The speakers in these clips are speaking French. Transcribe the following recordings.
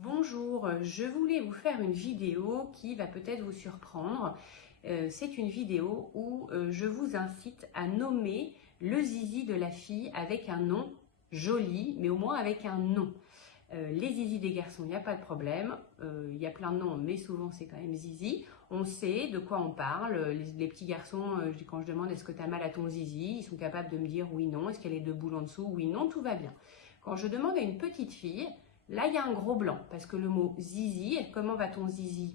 Bonjour, je voulais vous faire une vidéo qui va peut-être vous surprendre. C'est une vidéo où je vous incite à nommer le zizi de la fille avec un nom joli, mais au moins avec un nom. Les zizis des garçons, il n'y a pas de problème. Il y a plein de noms, mais souvent c'est quand même zizi. On sait de quoi on parle. Les petits garçons, quand je demande est-ce que tu as mal à ton zizi, ils sont capables de me dire oui, non. Est-ce qu'elle est de boule en dessous? Oui, non, tout va bien. Quand je demande à une petite fille, là il y a un gros blanc parce que le mot zizi, comment va ton zizi?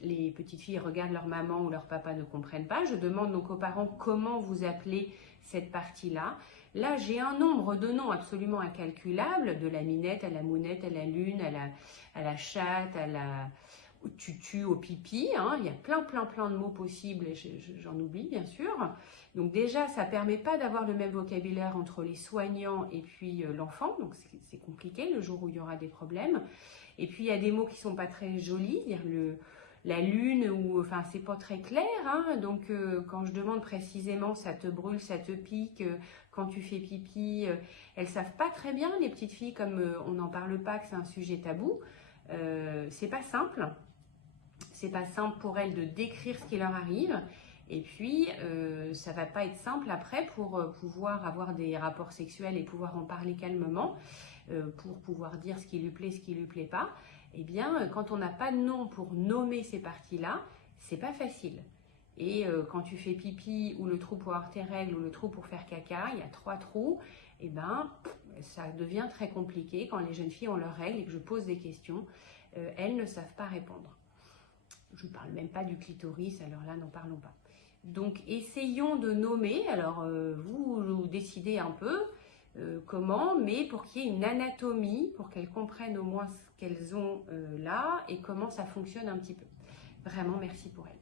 Les petites filles regardent leur maman ou leur papa ne comprennent pas. Je demande donc aux parents comment vous appelez cette partie-là. Là, j'ai un nombre de noms absolument incalculable, de la minette à la mounette, à la lune, à la chatte, à la au tutu, au pipi. Il y a plein de mots possibles et j'en oublie bien sûr. Donc déjà, ça ne permet pas d'avoir le même vocabulaire entre les soignants et puis l'enfant. Donc c'est compliqué le jour où il y aura des problèmes. Et puis il y a des mots qui ne sont pas très jolis, dire la lune, ou enfin c'est pas très clair, donc quand je demande précisément ça te brûle, ça te pique, quand tu fais pipi, elles savent pas très bien, les petites filles, comme on n'en parle pas, que c'est un sujet tabou, c'est pas simple pour elles de décrire ce qui leur arrive. Et puis, ça va pas être simple après pour pouvoir avoir des rapports sexuels et pouvoir en parler calmement, pour pouvoir dire ce qui lui plaît, ce qui lui plaît pas. Eh bien, quand on n'a pas de nom pour nommer ces parties-là, c'est pas facile. Et quand tu fais pipi, ou le trou pour avoir tes règles, ou le trou pour faire caca, il y a 3 trous, et ben ça devient très compliqué quand les jeunes filles ont leurs règles et que je pose des questions, elles ne savent pas répondre. Je ne parle même pas du clitoris, alors là, n'en parlons pas. Donc, essayons de nommer. Alors, vous décidez un peu comment, mais pour qu'il y ait une anatomie, pour qu'elles comprennent au moins ce qu'elles ont là et comment ça fonctionne un petit peu. Vraiment, merci pour elles.